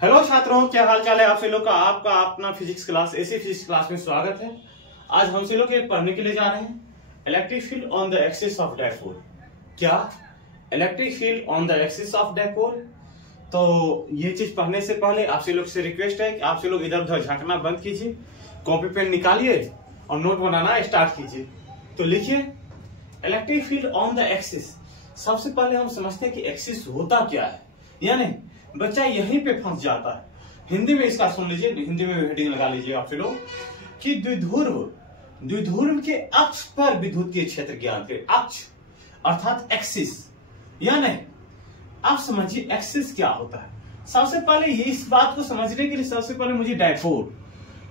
Hello छात्रों, क्या हाल चाल है आप लोग का। आपका अपना फिजिक्स क्लास ऐसी फिजिक्स क्लास में स्वागत है। आज हम लोग पढ़ने के लिए जा रहे हैं electric field on the axis of dipole. क्या electric field on the axis of dipole. तो ये चीज पढ़ने से पहले आपसे लोग से रिक्वेस्ट है कि आपसे लोग इधर उधर झांकना बंद कीजिए, कॉपी पेन निकालिए और नोट बनाना स्टार्ट कीजिए। तो लिखिए electric field on the axis. सबसे पहले हम समझते हैं कि एक्सिस होता क्या है, यानी बच्चा यहीं पे फंस जाता है। हिंदी में इसका सुन लीजिए, हिंदी में हेडिंग लगा लीजिए आप लोग कि द्विध्रुव के अक्ष पर विद्युतीय क्षेत्र ज्ञात करें। अक्ष अर्थात एक्सिस, यानी आप समझिए एक्सिस क्या होता है। सबसे पहले ये इस बात को समझने के लिए सबसे पहले मुझे डायपोल,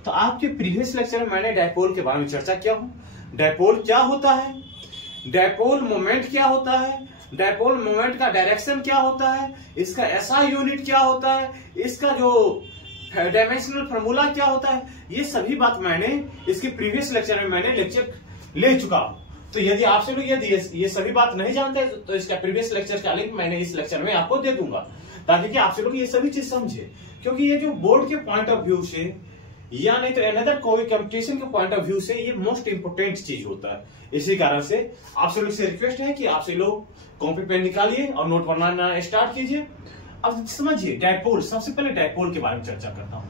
तो आपके प्रीवियस लेक्चर में मैंने डायपोल के बारे में चर्चा किया हूं। डायपोल क्या होता है, डायपोल मोमेंट क्या होता है, डायपोल मोमेंट का डायरेक्शन क्या होता है, इसका एसआई यूनिट क्या होता है, इसका जो डायमेंशनल फार्मूला क्या होता है, ये सभी बात मैंने इसके प्रीवियस लेक्चर में मैंने लेक्चर ले चुका हूं। तो यदि आपसे लोग यदि ये सभी बात नहीं जानते तो इसका प्रीवियस लेक्चर का लिंक मैंने इस लेक्चर में आपको दे दूंगा, ताकि कि आपसे लोग ये सभी चीज समझे। क्योंकि ये जो बोर्ड के पॉइंट ऑफ व्यू से या नहीं तो अनदर कोई कंपटीशन के पॉइंट ऑफ व्यू से ये मोस्ट इंपोर्टेंट चीज होता है। इसी कारण से आपसे लोग से रिक्वेस्ट है कि आपसे लोग कॉपी पेन निकालिए और नोट बनाना स्टार्ट कीजिए। अब समझिए डायपोल, सबसे पहले डायपोल के बारे में चर्चा करता हूं।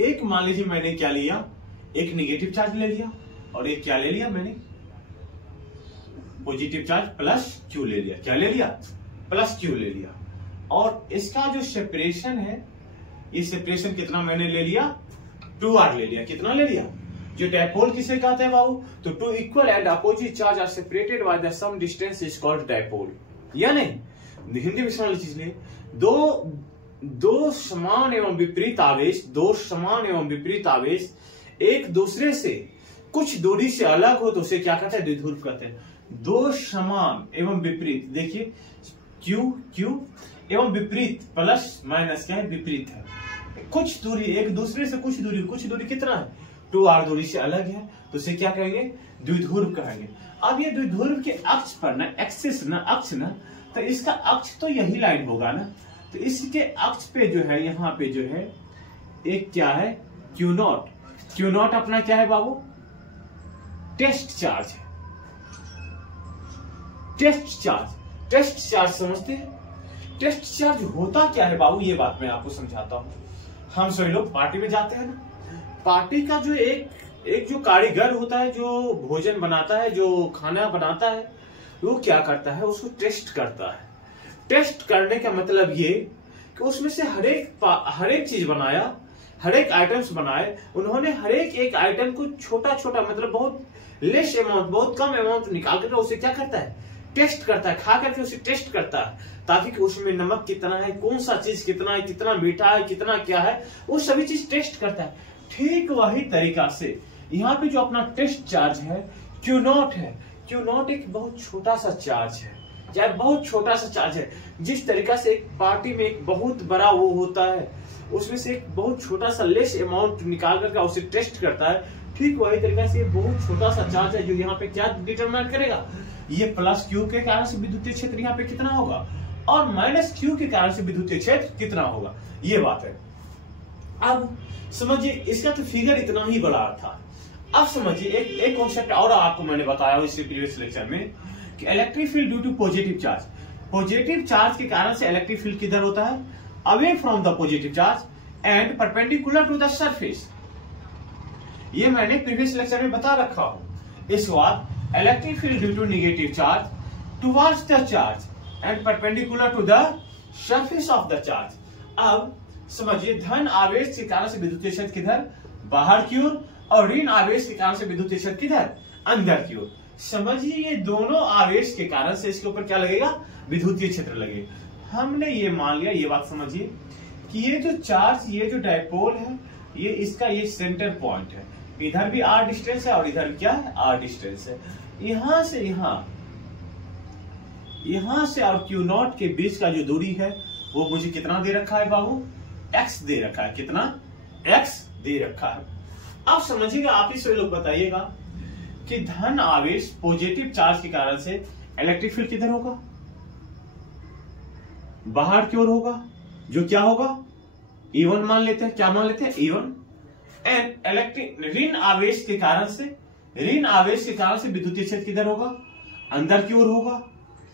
एक मान लीजिए मैंने क्या लिया, एक निगेटिव चार्ज ले लिया और एक क्या ले लिया मैंने, पॉजिटिव चार्ज प्लस क्यू ले लिया। क्या ले लिया, प्लस क्यू ले लिया। और इसका जो सेपरेशन है, ये सेपरेशन कितना मैंने ले लिया, 2r ले लिया। कितना ले लिया, जो डायपोल किसे कहते हैं बाबू, तो two equal and opposite charge are separated by the some distance is called dipole. या नहीं हिंदी में समझ लीजिए, दो समान एवं विपरीत आवेश एक दूसरे से कुछ दूरी से अलग हो तो उसे क्या कहते हैं, द्विध्रुव कहते हैं। दो समान एवं विपरीत, देखिए क्यू एवं विपरीत, प्लस माइनस क्या है, विपरीत है। कुछ दूरी एक दूसरे से कुछ दूरी कितना है, 2r दूरी से अलग है तो उसे क्या कहेंगे, द्विध्रुव कहेंगे। अब ये द्विध्रुव के अक्ष पर ना, एक्सिस ना, अक्ष ना, तो इसका अक्ष तो यही लाइन होगा ना। तो इसके अक्ष पे जो है, यहाँ पे जो है एक क्या है, क्यू नॉट अपना क्या है बाबू, टेस्ट चार्ज है। टेस्ट चार्ज समझते हैं। टेस्ट चार्ज होता क्या है बाबू, ये बात मैं आपको समझाता हूं। हम सभी लोग पार्टी में जाते हैं ना, पार्टी का जो एक जो कारीगर होता है, जो भोजन बनाता है, जो खाना बनाता है, वो क्या करता है, उसको टेस्ट करता है। टेस्ट करने का मतलब ये कि उसमें से हर एक चीज बनाया, हर एक आइटम्स बनाए उन्होंने। हर एक आइटम को छोटा छोटा मतलब बहुत लेस अमाउंट, बहुत कम अमाउंट निकाल कर उसे क्या करता है, टेस्ट करता है। खा करके उसे टेस्ट करता है, ताकि कि उसमें नमक कितना है, कौन सा चीज कितना है, कितना मीठा है, कितना क्या है, वो सभी चीज टेस्ट करता है। ठीक वही तरीका से यहाँ पे जो अपना टेस्ट चार्ज है, क्यू नॉट है। क्यू नॉट एक बहुत छोटा सा चार्ज है, चाहे बहुत छोटा सा चार्ज है। जिस तरीका से एक पार्टी में एक बहुत बड़ा वो होता है, उसमें से एक बहुत छोटा सा लेस अमाउंट निकाल करके उसे टेस्ट करता है, ठीक वही तरीका से बहुत छोटा सा चार्ज है जो यहाँ पे क्या डिटरमाइन करेगा, ये प्लस क्यू के कारण से विद्युतीय क्षेत्र यहाँ पे कितना होगा और माइनस क्यू के कारण से विद्युतीय क्षेत्र कितना होगा, ये बात है। अब समझिए इसका तो फिगर इतना ही बड़ा था। अब समझिए एक कॉन्सेप्ट और आपको मैंने बताया इससे प्रीवियस लेक्चर में कि electric field due to positive charge. Positive charge के कारण से इलेक्ट्रिक फील्ड किधर होता है, away from the positive charge and perpendicular to the surface. ये मैंने प्रीवियस लेक्चर में बता रखा हूं। इसके बाद electric field due to negative charge towards the charge and perpendicular to the surface of the charge. अब समझिए धन आवेश के कारण से विद्युतीय क्षेत्र किधर, बाहर की ओर, और ऋण आवेश के कारण से विद्युतीय क्षेत्र किधर, अंदर की ओर। समझिए ये दोनों आवेश के कारण से इसके ऊपर क्या लगेगा, विद्युतीय क्षेत्र लगेगा। हमने ये मान लिया, ये बात समझिए कि ये जो चार्ज, ये जो डायपोल है, ये इसका ये सेंटर पॉइंट है। इधर भी r डिस्टेंस है और इधर भी क्या है, r डिस्टेंस है। यहां से और क्यू नॉट के बीच का जो दूरी है वो मुझे कितना दे रखा है बाबू, x दे रखा है। कितना, x दे रखा है। अब समझिएगा, आप ही सभी लोग बताइएगा कि धन आवेश पॉजिटिव चार्ज के कारण से इलेक्ट्रिक फील्ड किधर होगा, बाहर की ओर होगा, जो क्या होगा E1 मान लेते हैं, क्या मान लेते हैं E1। एंड इलेक्ट्रिक ऋण आवेश के कारण से विद्युतीय क्षेत्र किधर होगा, अंदर की ओर होगा,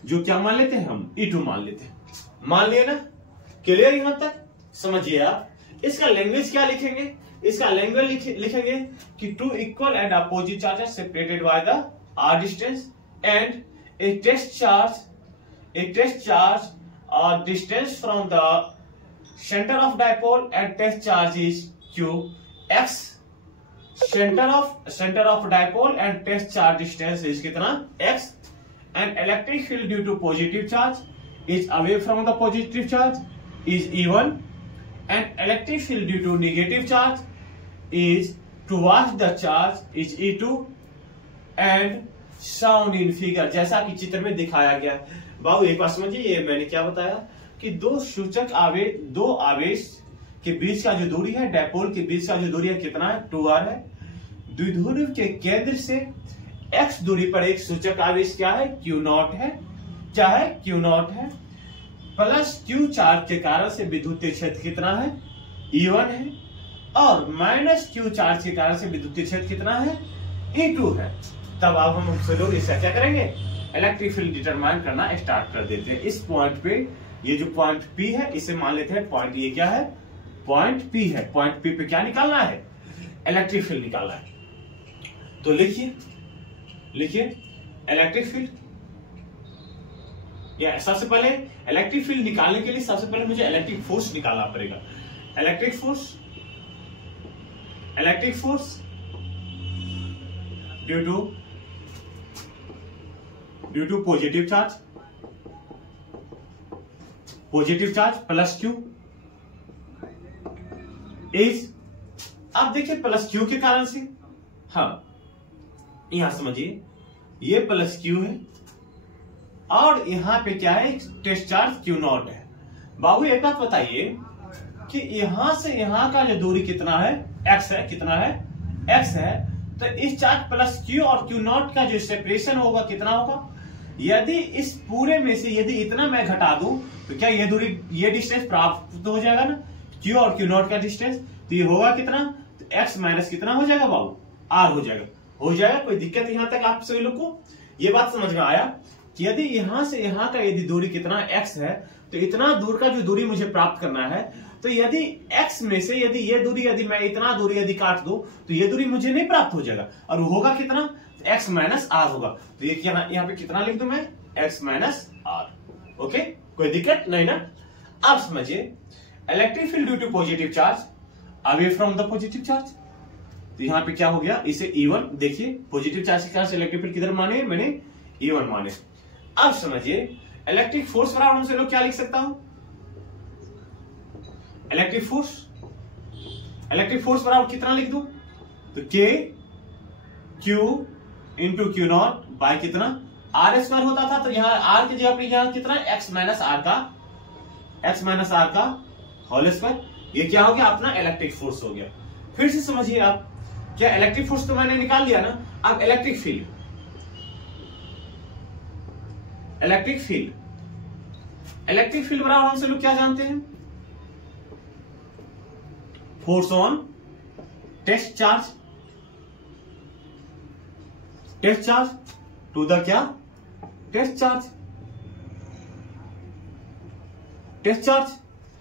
जो क्या मान लेते हैं हम E2 मान लेते हैं। मान लिए ना, क्लियर यहां तक समझिए आप। इसका लैंग्वेज क्या लिखेंगे, इसका लैंग्वेज लिखेंगे कि two equal and opposite charges separated by the r distance and a test charge distance from the centre of dipole and test charge is q x centre of dipole and test charge distance is कितना x and electric field due to positive charge is away from the positive charge is E1 and electric field due to negative charge is towards the charge is E2 and shown in figure, जैसा कि चित्र में दिखाया गया है। बाबू एक बात समझिए, ये मैंने क्या बताया कि दो आवेश के बीच का जो दूरी है, डायपोल के बीच का जो दूरी है कितना है 2r है। द्विध्रुव के केंद्र से x दूरी पर एक सूचक आवेश क्या है Q0 है, क्या है Q0 है, प्लस Q चार्ज के कारण से विद्युतीय क्षेत्र कितना है E1 है, और माइनस Q चार्ज के कारण से विद्युतीय क्षेत्र कितना है E2 है। तब अब हम लोग इसे क्या करेंगे, इलेक्ट्रिक फील्ड डिटरमाइन करना स्टार्ट कर देते हैं। इस पॉइंट पे, ये जो पॉइंट P है इसे मान लेते हैं पॉइंट, ये क्या है पॉइंट P है। पॉइंट P पे क्या निकालना है, इलेक्ट्रिक फील्ड निकालना है। तो लिखिए इलेक्ट्रिक फील्ड, या सबसे पहले इलेक्ट्रिक फील्ड निकालने के लिए सबसे पहले मुझे इलेक्ट्रिक फोर्स निकालना पड़ेगा। Electric force due to positive charge plus Q is, अब देखिए प्लस Q के कारण से, हाँ यहां समझिए ये प्लस Q है और यहां पे क्या है टेस्ट चार्ज Q0 है। बाबू एक बात बताइए कि यहां से यहां का जो दूरी कितना है x है, कितना है x है, तो इस चार्ज प्लस Q और Q0 का जो सेपरेशन होगा कितना होगा, यदि इस पूरे में से यदि इतना मैं घटा दूं तो क्या ये दूरी, ये डिस्टेंस प्राप्त हो जाएगा ना, Q और Q0 का डिस्टेंस, तो ये होगा कितना, तो x माइनस कितना हो जाएगा बाबू, r हो जाएगा। कोई दिक्कत यहां तक आप सभी लोग को ये बात समझ में आया कि यदि यहां से यहां का यदि दूरी कितना x है, तो इतना दूर का जो दूरी मुझे प्राप्त करना है, तो यदि x में से यदि ये दूरी, यदि मैं इतना दूरी यदि काट दूं तो ये दूरी मुझे नहीं प्राप्त हो जाएगा, और होगा कितना, तो x माइनस r होगा। तो ये यहाँ पे कितना लिख दूं मैं, x माइनस r। ओके, कोई दिक्कत नहीं ना। अब समझिए electric field due to positive charge away from the positive charge, तो यहाँ पे क्या हो गया, इसे E1, देखिए पॉजिटिव चार्ज के कारण से इलेक्ट्रिक फील्ड किधर माने, मैंने E1 माने। अब समझिए इलेक्ट्रिक फोर्स बराबर हमसे लोग क्या लिख सकता हूं, इलेक्ट्रिक फोर्स बराबर कितना लिख दूं, तो K Q into Q0 by कितना R स्क्वायर होता था, तो यहाँ R की जगह पर यहाँ कितना x माइनस R का होल स्क्वायर, ये क्या हो गया अपना इलेक्ट्रिक फोर्स हो गया। फिर से समझिए आप, क्या इलेक्ट्रिक फोर्स तो मैंने निकाल लिया ना, अब इलेक्ट्रिक फील्ड बराबर हमसे लोग क्या जानते हैं, force on test charge to the क्या, टेस्ट चार्ज।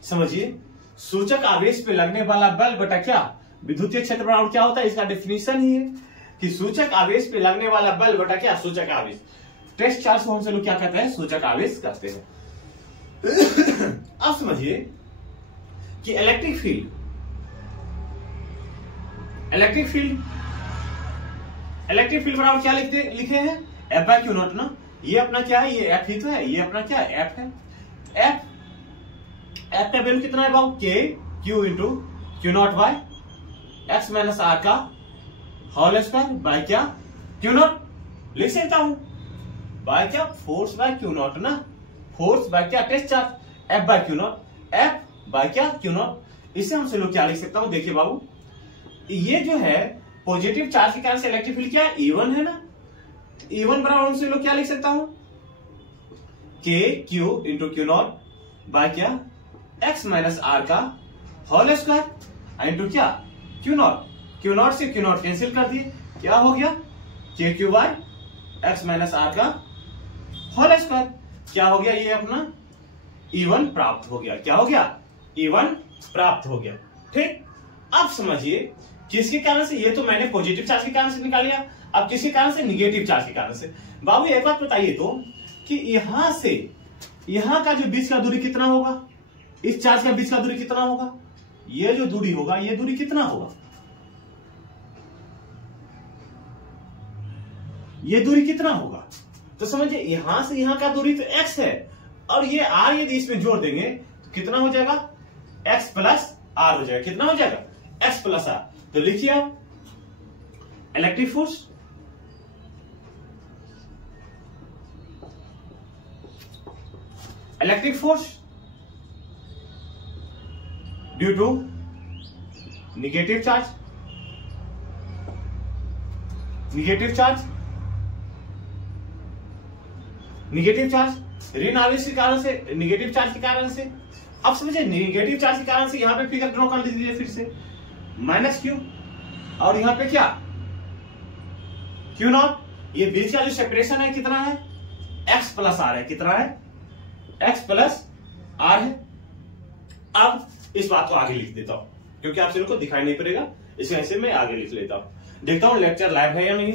समझिए सूचक आवेश पे लगने वाला बल बटा क्या, विद्युतीय क्षेत्र बराबर क्या होता है, इसका डेफिनेशन ही है कि सूचक आवेश पे लगने वाला बल बटा क्या, सूचक आवेश। टेस्ट चार्ज को हमसे लोग क्या कहते हैं, सूचक आवेश कहते हैं। अब समझिए कि इलेक्ट्रिक फील्ड बराबर क्या लिखे हैं, F बाय Q0 ना, ये अपना क्या है, ये F ही तो है, ये अपना क्या है F है। F का वैल्यू कितना है बाबू, K Q into Q0 by x minus R का होल स्क्वायर बाय क्या Q0, लिख सकता हूं बाय क्या, फोर्स बाय Q0 ना, फोर्स बाय क्या test charge, F by Q0, F by क्या Q0। इससे हमसे लोग क्या लिख सकता हूं, देखिए बाबू ये जो है पॉजिटिव चार्ज के कारण से इलेक्ट्रिक फील्ड क्या है, E1 है ना, E1 बराबर हमसे लोग क्या लिख सकता हूं, K Q into Q0 by क्या एक्स माइनस आर का होल स्क्वायर इंटू क्या क्यू नॉट, क्यू नॉट से क्यू नॉट कैंसिल कर दिए, क्या हो गया के q by x minus r का होल स्क्वायर। क्या हो गया ये अपना E1 प्राप्त हो गया। क्या हो गया E1 प्राप्त हो गया। ठीक, अब समझिए किसके कारण से, ये तो मैंने पॉजिटिव चार्ज के कारण से निकाल लिया, अब किसके कारण से, निगेटिव चार्ज के कारण से। बाबू एक बात बताइए तो कि यहां से यहां का जो बीच का दूरी कितना होगा, इस चार्ज का बीच का दूरी कितना होगा, ये जो दूरी होगा ये दूरी कितना होगा, ये दूरी कितना होगा। तो समझिए यहां से यहां का दूरी तो x है और ये r यदि इसमें जोड़ देंगे तो कितना हो जाएगा x प्लस r हो जाएगा। कितना हो जाएगा x प्लस r। तो लिखिए आप electric force due to negative charge, negative charge ऋण आवेश के कारण से, निगेटिव चार्ज के कारण से। अब समझिए निगेटिव चार्ज के कारण से यहां पे फिगर ड्रॉ कर लीजिए फिर से माइनस क्यू और यहां पे क्या क्यू नॉट। ये बीच का जो सेपरेशन है कितना है x प्लस आर है, कितना है x प्लस आर है। अब इस बात को आगे लिख देता हूं क्योंकि आपसे इनको दिखाई नहीं पड़ेगा, इस वजह से मैं आगे लिख लेता हूं। देखता हूं लेक्चर लाइव है या नहीं।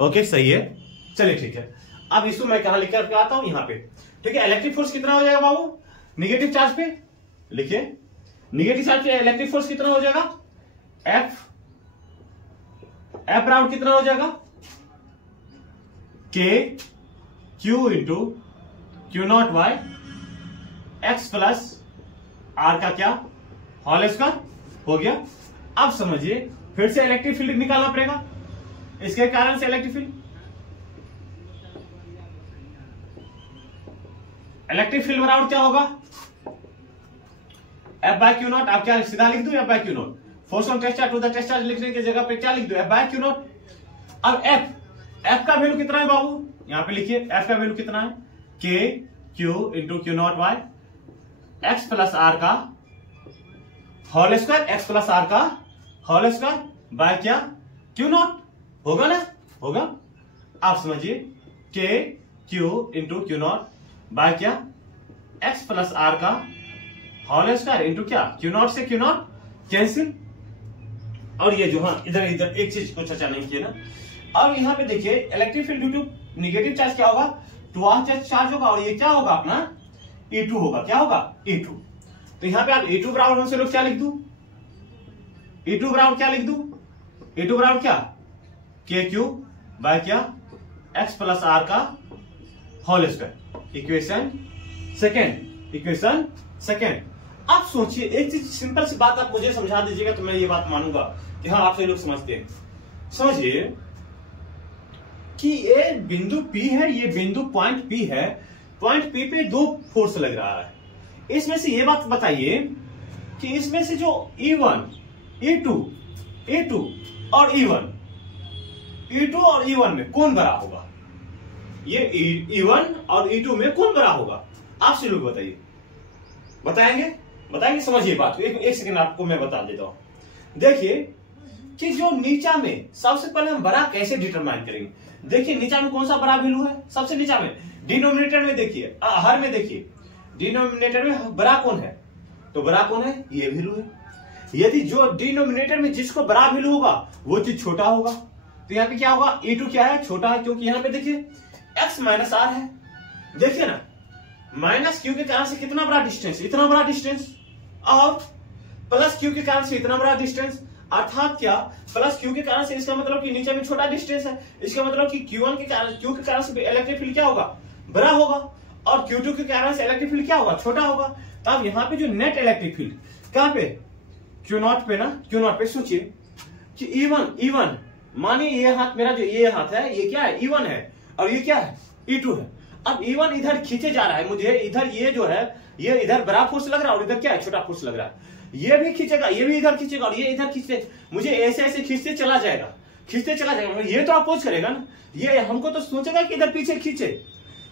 ओके सही है, चलिए ठीक है। अब इसको मैं कहां लिख कर आता हूं, यहां पे। ठीक है, इलेक्ट्रिक फोर्स कितना हो जाएगा बाबू निगेटिव चार्ज पे, लिखिए निगेटिव चार्ज पे इलेक्ट्रिक फोर्स कितना हो जाएगा एफ राउंड कितना हो जाएगा K Q into Q naught by x plus are का क्या होल स्क्वायर हो गया। अब समझिए फिर से इलेक्ट्रिक फील्ड निकालना पड़ेगा, इसके कारण से इलेक्ट्रिक फील्ड बराबर क्या होगा F बाय क्यू नॉट। आप क्या सीधा लिख दो F by q naught, force on test charge to the test charge लिखने की जगह पे क्या लिख दो F बाय क्यू नॉट। अब F का वैल्यू कितना है बाबू, यहां पे लिखिए F का वैल्यू कितना है K Q into Q naught by x plus are का whole square, X plus are का होल स्क्वायर बाय क्या क्यू नॉट होगा ना, होगा। आप समझिए के Q into Q naught by क्या एक्स प्लस आर का होल स्क्वायर इंटू क्या क्यू नॉट से क्यू नॉट कैंसिल। और ये जो हाँ इधर एक चीज को चर्चा नहीं किया ना। अब यहां पे देखिए electric field due to negative charge क्या होगा, टू चार्ज होगा और ये क्या होगा अपना E2 होगा। क्या होगा E2। तो यहां पे आप E2 बराबर से लोग क्या लिख दू, E2 बराबर क्या लिख दू, E2 बराबर क्या के क्यू बाय क्या एक्स प्लस आर का होल स्क्वायर। Equation second. आप सोचिए एक चीज सिंपल सी बात आप मुझे समझा दीजिएगा तो मैं ये बात मानूंगा कि हाँ आप सभी लोग समझते हैं। समझिए कि ये बिंदु P है, ये बिंदु पॉइंट P है, पॉइंट P पे दो फोर्स लग रहा है। इसमें से ये बात बताइए कि इसमें से जो E1, E2 और E1 में कौन बड़ा होगा, ये E1 और E2 में कौन बड़ा होगा, आप सभी लोग बताइए। बताएंगे समझिए बात को। एक सेकंड आपको मैं बता देता हूं। देखिए कि जो नीचा में सबसे पहले हम बड़ा कैसे डिटरमाइन करेंगे। देखिए नीचा में कौन सा बड़ा वैल्यू है, सबसे नीचा में डिनोमिनेटर में देखिए, हर में देखिए डिनोमिनेटर में बड़ा कौन है, तो बड़ा कौन है ये वैल्यू है। यदि जो डिनोमिनेटर में जिसको बड़ा वैल्यू होगा वो चीज छोटा होगा, तो यहाँ पे क्या होगा E2 क्या है छोटा है, क्योंकि यहाँ पे देखिए x माइनस आर है। देखिए ना माइनस क्यू के कारण से कितना बड़ा डिस्टेंस, इतना बड़ा डिस्टेंस, और प्लस क्यू के कारण से इतना बड़ा डिस्टेंस, अर्थात क्या प्लस क्यू के कारण से इसका मतलब कि नीचे में छोटा डिस्टेंस है, इसका मतलब कि क्यू के कारण से इलेक्ट्रिक फील्ड क्या होगा बड़ा होगा, और Q2 के कारण से इलेक्ट्रिक फील्ड क्या होगा छोटा होगा। तो अब यहाँ पे जो नेट इलेक्ट्रिक फील्ड कहां पे Q0 पे ना, Q0 पे सोचिए कि E1 मानिए ये हाथ मेरा जो ये हाथ है ये क्या है E1 है और ये क्या है E2 है। अब E1 इधर खींचे जा रहा है, मुझे इधर ये जो है ये इधर बड़ा फोर्स लग रहा है और इधर क्या है छोटा फोर्स लग रहा है। ये भी खींचेगा, ये भी इधर खींचेगा और ये इधर खींचते, मुझे ऐसे खींचते चला जाएगा। ये तो अपोज करेगा ना, ये हमको तो सोचेगा कि इधर पीछे खींचे।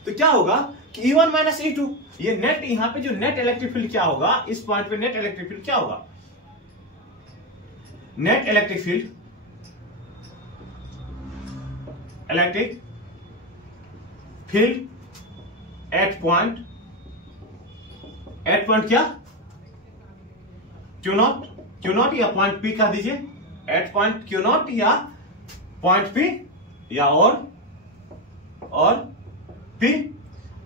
तो क्या होगा E1 माइनस E2, ये नेट, यहां पे जो नेट इलेक्ट्रिक फील्ड क्या होगा, इस पॉइंट पे नेट इलेक्ट्रिक फील्ड क्या होगा, net electric field eight point क्या, क्यू नॉट या पॉइंट पी कह दीजिए, एट पॉइंट क्यू नॉट या पॉइंट पी या और पी।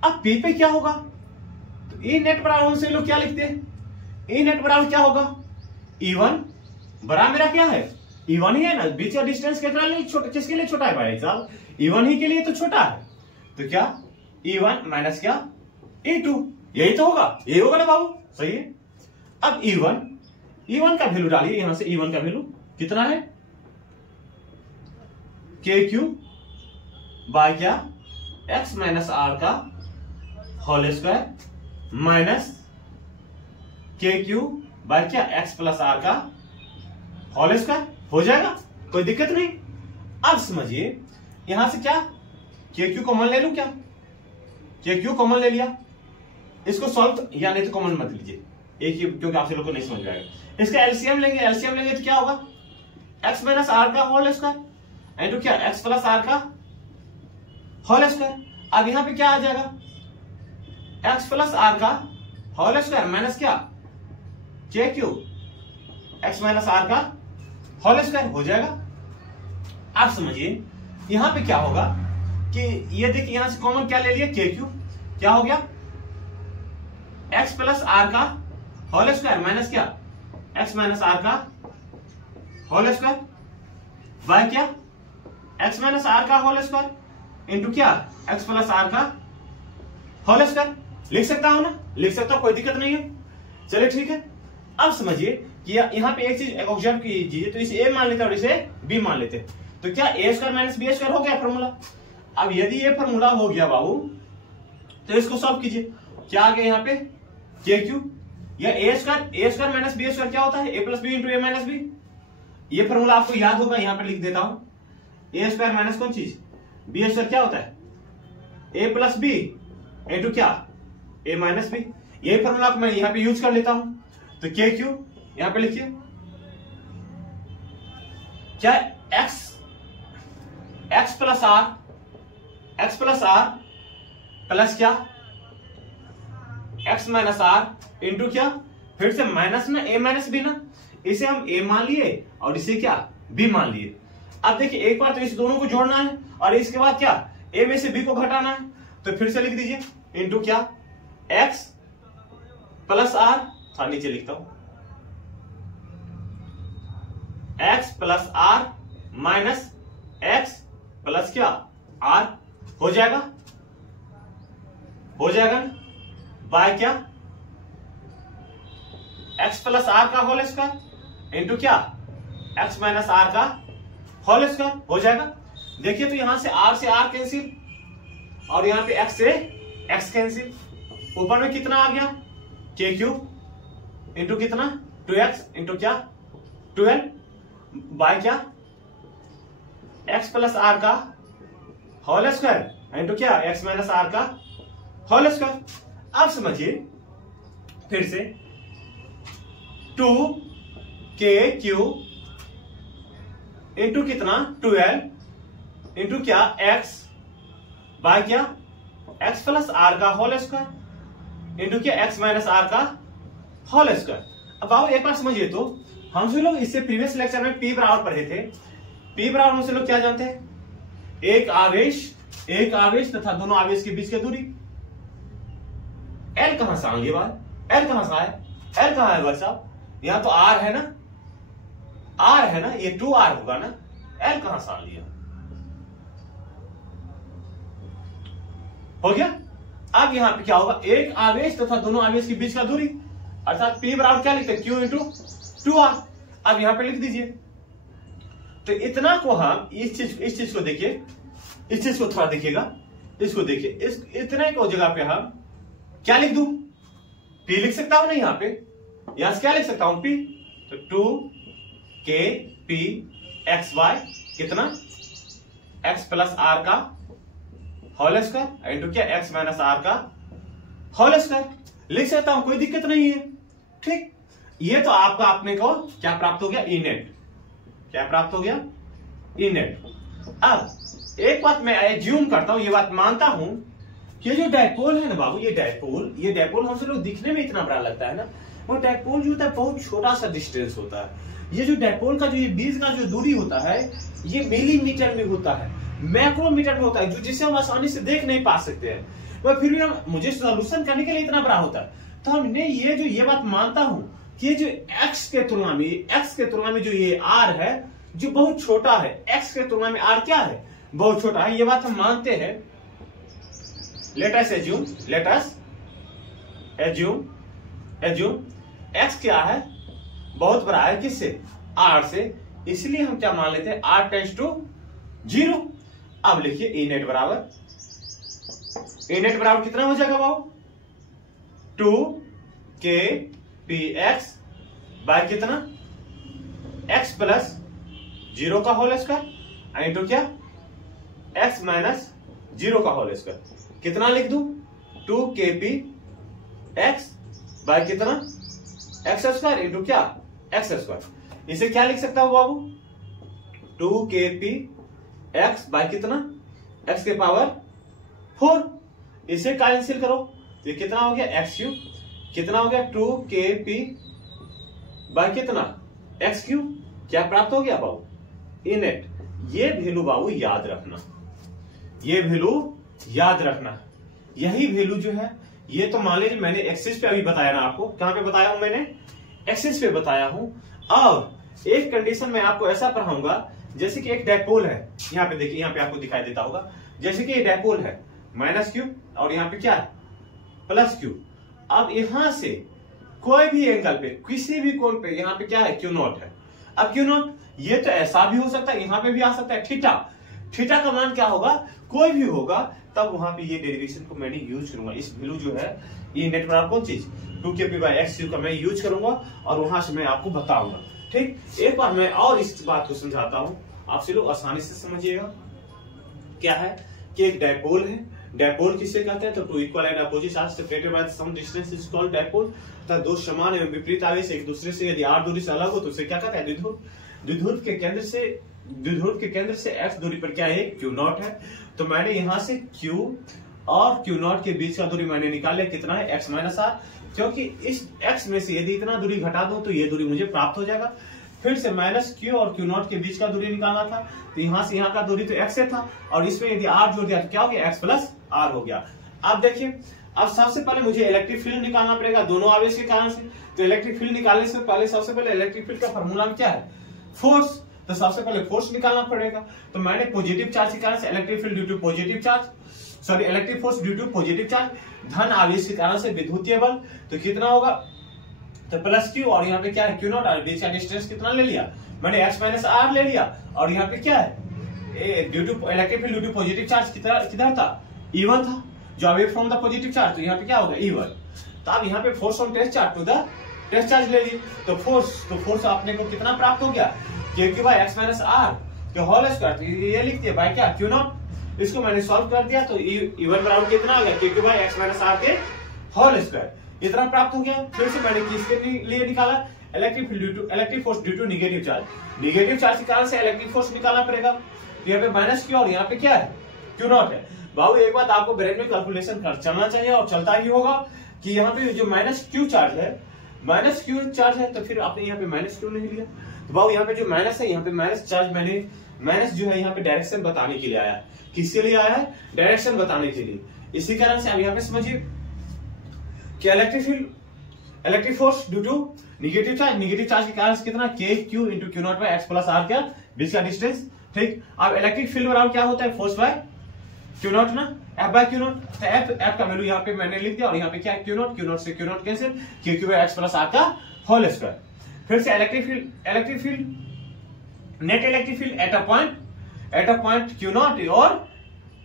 अब पी पे क्या होगा, तो ई नेट बराबर से लोग क्या लिखते हैं, ई नेट बराबर क्या होगा, E1 बराबर मेरा क्या है, E1 ही है ना, बीच का डिस्टेंस कितना नहीं, किसके लिए छोटा है भाई साहब, E1 ही के लिए तो छोटा है, तो क्या E1 माइनस क्या E2, यही तो होगा, यही होगा ना बाबू, सही है। अब E1 का वैल्यू डालिए, यहां से E1 का वैल्यू कितना है, KQ बाय क्या x माइनस आर का whole square minus KQ by क्या x प्लस आर का होल स्क्वायर, हो जाएगा, कोई दिक्कत नहीं। अब समझिए यहां से क्या KQ कॉमन ले लूं, क्या KQ कॉमन ले लिया, इसको सॉल्व या नहीं तो कॉमन मत लीजिए एक ही, क्योंकि आपसे लोग को नहीं समझ आएगा। इसका एलसीएम लेंगे तो क्या होगा, x माइनस आर का होल स्क्वायर इनटू क्या x प्लस आर का होल स्क्वायर। अब यहां पे क्या आ जाएगा, x प्लस आर का होल स्क्वायर माइनस क्या KQ x माइनस आर का होल स्क्वायर, हो जाएगा। आप समझिए यहां पे क्या होगा कि ये देखिए यहां से कॉमन क्या ले लिया, KQ क्या हो गया x प्लस आर का होल स्क्वायर माइनस क्या x माइनस आर का होल स्क्वायर बाय क्या x माइनस आर का होल स्क्वायर इंटू क्या x प्लस आर का होल स्क्वायर। लिख सकता हूं ना, लिख सकता हूं, कोई दिक्कत नहीं है, चलिए ठीक है। अब समझिए कि यहां पे एक चीज ऑब्जर्व कीजिए, तो इसे a मान लेते और इसे b मान लेते, तो क्या a square minus b square हो गया फॉर्मूला। अब यदि ये फॉर्मूला हो गया बाबू, तो इसको सॉल्व कीजिए, क्या आ गया यहाँ पे KQ या a square minus b square क्या होता है, a plus b into a minus b. ये फॉर्मूला आपको याद होगा, यहां पे लिख देता हूं, a स्क्वायर माइनस कौन चीज b स्क्वायर क्या होता है, a प्लस बी इंटू क्या a माइनस बी। यही फॉर्मूला को मैं यहां पे यूज कर लेता हूं, तो KQ यहां पे लिखिए क्या x प्लस आर प्लस क्या x माइनस आर इंटू क्या, फिर से माइनस ना a माइनस बी ना, इसे हम a मान लिए और इसे क्या b मान लिए। अब देखिए एक बार तो इस दोनों को जोड़ना है और इसके बाद क्या a में से b को घटाना है, तो फिर से लिख दीजिए इंटू क्या x प्लस आर, था नीचे लिखता हूं x plus r minus x plus क्या आर, हो जाएगा बाय क्या x प्लस आर का होल स्क्वायर इंटू क्या x माइनस आर का होल स्क्वायर, हो जाएगा। देखिए तो यहां से r कैंसिल और यहां पे x से x कैंसिल, ऊपर में कितना आ गया KQ इंटू कितना 2x इंटू क्या 12 बाय क्या x प्लस आर का होल स्क्वायर इंटू क्या x माइनस आर का होल स्क्वायर। अब समझिए फिर से 2KQ इंटू कितना 12 इंटू क्या x बाय क्या x प्लस आर का होल स्क्वायर इंटू क्या x माइनस आर का होल स्क्वायर। अब आओ एक बार समझिए, तो हम सभी लोग इससे प्रीवियस लेक्चर में P बराबर पढ़े थे, P बराबर हम से लोग क्या जानते हैं, एक आवेश तथा दोनों आवेश के बीच की दूरी। L कहां से आ गई बात, L कहां से आया, L कहां है भाई साहब, यहां तो R है ना, ये 2R होगा ना, L कहां से आ लिया, हो गया। अब यहां पे क्या होगा, एक आवेश तथा दोनों आवेश के बीच का दूरी, अर्थात P बराबर क्या लिखते हैं Q इंटू 2R। अब यहां पे लिख दीजिए, तो इतना को हम इस चीज को देखिए, इस चीज को थोड़ा देखिएगा, इसको देखिए, इस इतने को जगह पे हम क्या लिख दूं, P लिख सकता हूं ना, यहां पे यहां से क्या लिख सकता हूं P, तो 2KP XY कितना x प्लस आर का होल स्क्वायर इंटू क्या x माइनस आर का होल स्क्वायर लिख सकता हूं, कोई दिक्कत नहीं है। ठीक, ये तो आपका अपने को क्या प्राप्त हो गया, ई नेट। क्या प्राप्त हो गया, ई नेट। अब एक बात मैं एज्यूम करता हूं, ये बात मानता हूं कि जो डायपोल है ना बाबू, ये डायपोल हमसे लोग दिखने में इतना बड़ा लगता है ना, वो डायपोल जो होता है बहुत छोटा सा डिस्टेंस होता है। ये जो डायपोल का जो ये बीच का जो दूरी होता है ये मिलीमीटर में होता है, मैक्रोमीटर में होता है, जो जिसे हम आसानी से देख नहीं पा सकते हैं, वह फिर भी हम मुझे सोल्यूशन करने के लिए इतना बड़ा होता है। तो हमने ये बात मानता हूं कि ये जो x के तुलना में जो ये r है जो बहुत छोटा है, x के तुलना में r क्या है, बहुत छोटा है, ये बात हम मानते हैं। लेट अस एज्यूम x क्या है, बहुत बड़ा है, किससे, r से, इसलिए हम क्या मान लेते हैं, r टेंड्स टू 0। अब लिखिए ए नेट बराबर कितना हो जाएगा बाबू, 2kpx बाय कितना, x प्लस 0 का होल स्क्वायर इंटू क्या, x माइनस 0 का होल स्क्वायर। कितना लिख दूं, 2kpx बाय कितना, x स्क्वायर इंटू क्या, x स्क्वायर। इसे क्या लिख सकता हूं बाबू, 2kpx बाय कितना, x के पावर 4। इसे कैंसिल करो तो ये कितना हो गया, x क्यूब, कितना हो गया 2kp बाय कितना, x क्यूब। क्या प्राप्त हो गया बाबू, इन नेट। ये वैल्यू बाबू याद रखना, यही वैल्यू जो है, ये तो मान लीजिए मैंने एक्सिस पे अभी बताया ना आपको, कहां पे बताया हूं मैंने, एक्सिस पे बताया हूं। और एक कंडीशन में आपको ऐसा पढ़ाऊंगा, जैसे कि एक डायपोल है, यहाँ पे देखिए, यहाँ पे आपको दिखाई देता होगा, जैसे कि ये डायपोल है माइनस क्यू और यहाँ पे क्या है, प्लस क्यू। अब यहां से कोई भी एंगल पे, किसी भी कोण पे, यहाँ पे क्या है, क्यू नॉट है। अब क्यू नॉट ये तो ऐसा भी हो सकता है, यहाँ पे भी आ सकता है, थीटा का मान क्या होगा, कोई भी होगा, तब वहां पे ये डेरिवेशन को मैंने यूज करूंगा। इस वैल्यू जो है ये नेट बराबर कौन चीज, 2kp/x का मैं यूज करूंगा और वहां से मैं आपको बताऊंगा। ठीक, एक बार मैं और इस बात को समझाता हूं, आपसे लोग आसानी से समझिएगा। क्या है कि एक डायपोल है, डायपोल किसे कहते हैं, तो two equal and opposite charge separated by some distance is called dipole. दो समान एवं विपरीत आवेश एक दूसरे से यदि r दूरी से अलग हो तो उसे क्या कहते हैं, द्विध्रुव। द्विध्रुव के केंद्र से x दूरी पर क्या है, q नॉट है। तो मैंने यहां से q और q नॉट के बीच का दूरी मैंने निकाल लिया, कितना है, x माइनस r, क्योंकि इस x में से यदि इतना दूरी घटा दूं तो ये दूरी मुझे प्राप्त हो जाएगा। फिर से माइनस q और q नॉट के बीच का दूरी निकालना था, तो यहां से यहाँ का दूरी तो x से था, और इसमें यदि r जोड़ दिया तो क्या हो गया, x प्लस r हो गया। अब देखिए, अब सबसे पहले मुझे इलेक्ट्रिक फील्ड निकालना पड़ेगा दोनों आवेश के कारण से। तो इलेक्ट्रिक फील्ड निकालने से पहले सबसे पहले इलेक्ट्रिक फील्ड का फॉर्मूला क्या है, फोर्स। तो सबसे पहले फोर्स निकालना पड़ेगा। तो मैंने पॉजिटिव चार्ज के कारण से electric field due to positive charge, sorry electric force due to positive charge, धन आवेश के कारण से विद्युतीय बल, तो कितना होगा, तो प्लस क्यू, और यहाँ पे क्या है, क्यू नॉट, और बीच का डिस्टेंस कितना ले लिया मैंने, x माइनस r ले लिया, और यहाँ पे क्या है, due to electric field due to positive charge किधर था, E1 था, जो away from the positive charge, तो यहाँ पे क्या होगा, E1। तो अब यहाँ पे force from test charge to the test charge ले ली, तो फोर्स अपने को कितना प्राप्त हो गया, q by x minus r के होल स्क्वायर, तो ये लिख दिया बाय क्या, q नॉट। इसको मैंने सॉल्व कर दिया, तो E1 बराबर कितना हो गया, q by x minus r के होल स्क्वायर, इतना प्राप्त हो गया। फिर से मैंने किसके लिए निकाला, electric force due to negative charge, negative charge के कारण से इलेक्ट्रिक फोर्स निकालना पड़ेगा। तो यहाँ पे माइनस क्यू और यहाँ पे क्या है, क्यू नॉट है। बाबू एक बात आपको ब्रेन में कैलकुलेशन कर चलना चाहिए, और चलता ही होगा, कि यहाँ पे जो माइनस क्यू चार्ज है, तो फिर आपने यहाँ पे माइनस क्यू नहीं लिया। तो बाबू यहाँ पे जो माइनस है, यहाँ पे माइनस चार्ज मैंने, माइनस जो है यहाँ पे डायरेक्शन बताने के लिए आया है। किसके लिए आया है, डायरेक्शन बताने के लिए। इसी कारण से अब यहाँ पे समझिए कि electric force due to negative charge के कारण कितना, k q into Q naught by x plus r, क्या बीच का डिस्टेंस। ठीक, अब इलेक्ट्रिक फील्ड बराबर क्या होता है, फोर्स बाय क्यू नॉट ना, f बाय क्यू नॉट। तो f का वैल्यू यहाँ पे मैंने लिख दिया, और यहाँ पे क्या है, क्यू नॉट से Q naught cancel, q by x plus r का होल स्क्वायर। फिर से electric field net electric field at a point q naught और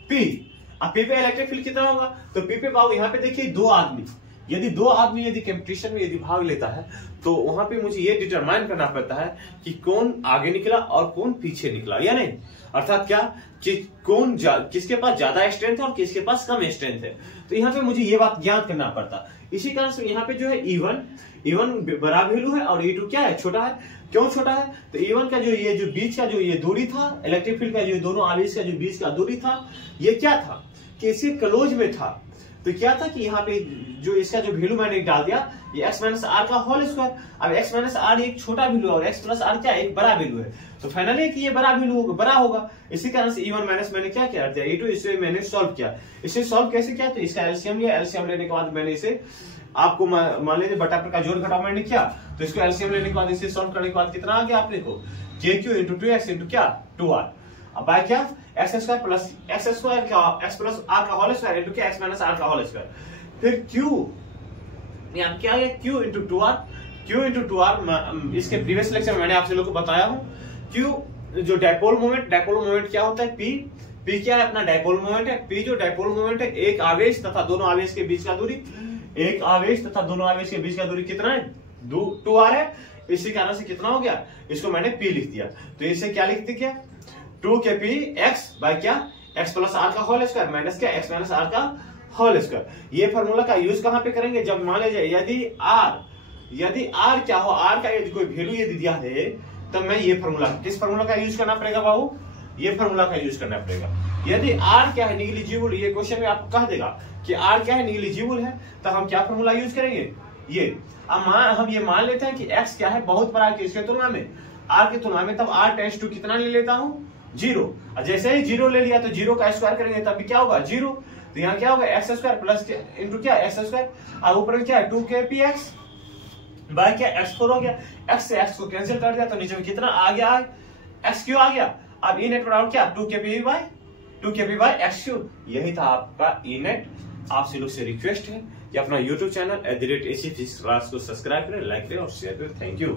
p। अब p पे इलेक्ट्रिक फील्ड कितना होगा, तो p पे पाओ यहाँ पे देखिए दो आदमी, यदि दो आदमी यदि कंपटीशन में यदि भाग लेता है तो वहां पे मुझे ये डिटरमाइन करना पड़ता है कि कौन आगे निकला और कौन पीछे निकला, या नहीं। अर्थात क्या कि किसके पास ज्यादा स्ट्रेंथ है और किसके पास कम स्ट्रेंथ है। तो यहाँ पे मुझे ये बात ज्ञान करना पड़ता। इसी कारण से यहाँ पे जो है E1 बड़ा वैल्यू है और E2 क्या है, छोटा है। क्यों छोटा है? तो E1 का जो बीच का जो ये दूरी था, इलेक्ट्रिक फील्ड का जो दोनों आवेश का जो बीच का दूरी था, ये क्या था कि इसी क्लोज में था। तो क्या था कि यहाँ पे जो इसका जो वैल्यू मैंने डाल दिया, ये x माइनस आर का होल स्क्वायर। अब x माइनस आर एक छोटा वैल्यू है और x प्लस आर क्या एक बड़ा वैल्यू है, तो फाइनली कि ये बड़ा वैल्यू बड़ा होगा। इसी कारण से E1 माइनस मैंने क्या किया दिया E2, इसे मैंने सॉल्व किया। इसे सॉल्व कैसे किया? तो इसका एलसीएम लिया, एलसीएम लेने के बाद मैंने इसे आपको मान लीजिए बटा पर का जोड़ घटाव मैंने किया, तो इसको एलसीएम लेने के बाद इसे सॉल्व करने के बाद कितना आ गया आपने को KQ इंटू 2x इंटू क्या 2r। अब बाय क्या x square plus x plus are का होल स्क्वायर इंटू क्या एक्स माइनस आर का होल स्क्वायर। फिर Q यहाँ क्या है Q इंटू 2r। इसके प्रीवियस लेक्चर में मैंने आप लोगों को बताया हूँ Q जो डायपोल मोमेंट क्या होता है P क्या है अपना डायपोल मोमेंट है। P जो डायपोल मोमेंट है, एक आवेश तथा दोनों आवेश के बीच का दूरी, एक आवेश तथा दोनों आवेश के बीच का दूरी कितना है 2r है। इसी कारण से कितना हो गया, इसको मैंने P लिख दिया। तो इसे क्या लिख दिया 2kp x बाय क्या x प्लस आर का होल स्क्वायर माइनस क्या x माइनस आर का होल स्क्वायर। ये फॉर्मूला का यूज कहां पे करेंगे? जब मान लीजिए यदि r क्या हो, r का यदि कोई वैल्यू यदि दिया है, तब मैं ये फॉर्मूला, किस फॉर्मूला का यूज करना पड़ेगा बाबू? ये फॉर्मूला का यूज करना पड़ेगा। यदि r क्या है निग्लिजिबल, ये क्वेश्चन में आपको कह देगा कि r क्या है निग्लिजिबल है, तो हम क्या फॉर्मूला यूज करेंगे ये। अब हम ये मान लेते हैं कि x क्या है बहुत बड़ा है किसके तुलना में, r की तुलना में, तब r टेंड्स टू कितना ले लेता हूं 0। जैसे ही 0 ले लिया तो 0 का स्क्वायर करेंगे तब भी क्या होगा 0। तो यहाँ क्या होगा एक्स स्क्वायर प्लस इंटू क्या एक्स स्क्वायर, अब ऊपर क्या है 2kpx बाय क्या x4 हो गया। x से x को कैंसिल कर दिया तो नीचे में कितना आ गया x क्यू आ गया। अब ई नेट बराबर क्या 2kp बाय x क्यू। यही था आपका ई नेट। आपसे लोग से रिक्वेस्ट है कि अपना YouTube channel @AC Physics class को सब्सक्राइब करें, लाइक करें और शेयर करें। Thank you.